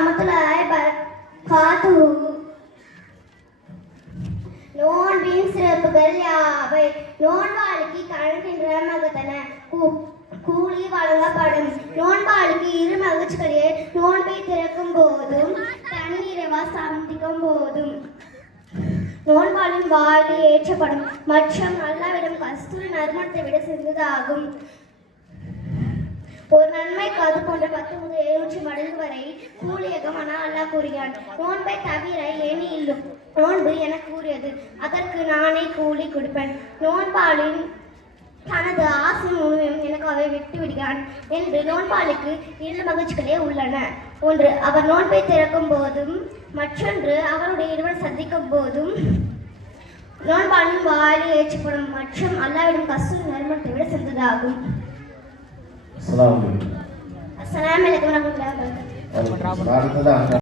warahmatullahi wabarakatuh. நோன்பின் சிறப்புகள் யாவை? நோன்பாளிக்கு கணக்கின்ற மகத்தன கூலி வழங்கப்படும். நோன்பாளிக்கு இரு மகிழ்ச்சிகளே நோன்பை திறக்கும் போதும் தண்ணீரவா சந்திக்கும் போதும் நோன்பாளின் வாழ்வு ஏற்றப்படும். மற்றும் அல்லாவிடம் கஸ்தூரி நறுமணத்தை விட சிறந்ததாகும். ஒரு நன்மைக்கு அது போன்ற 10 முதல் 700 மடங்கு வரை கூலியகம் அல்லாஹ் கூறுகிறான். நோன்பை தவிர ஏனி இல்லும் நோன்பு என கூறியது, அதற்கு நானே கூலி கொடுப்பேன். நோன்பாளின் தனது ஆசை முழுமையும் எனக்கு அவை விட்டு விடுகிறான் என்று நோன்பாளிக்கு 2 மகிழ்ச்சிகளே உள்ளன. ஒன்று, அவர் நோன்பை திறக்கும் போதும், மற்றொன்று அவருடைய இருவர் சந்திக்கும் போதும் நோன்பாளின் வாழ்வு ஏற்றப்படும். மற்றும் அல்லாவிடம் கஸ்தூரி நறுமணத்தை விட சிறந்ததாகும். Assalamualaikum warahmatullahi wabarakatuh.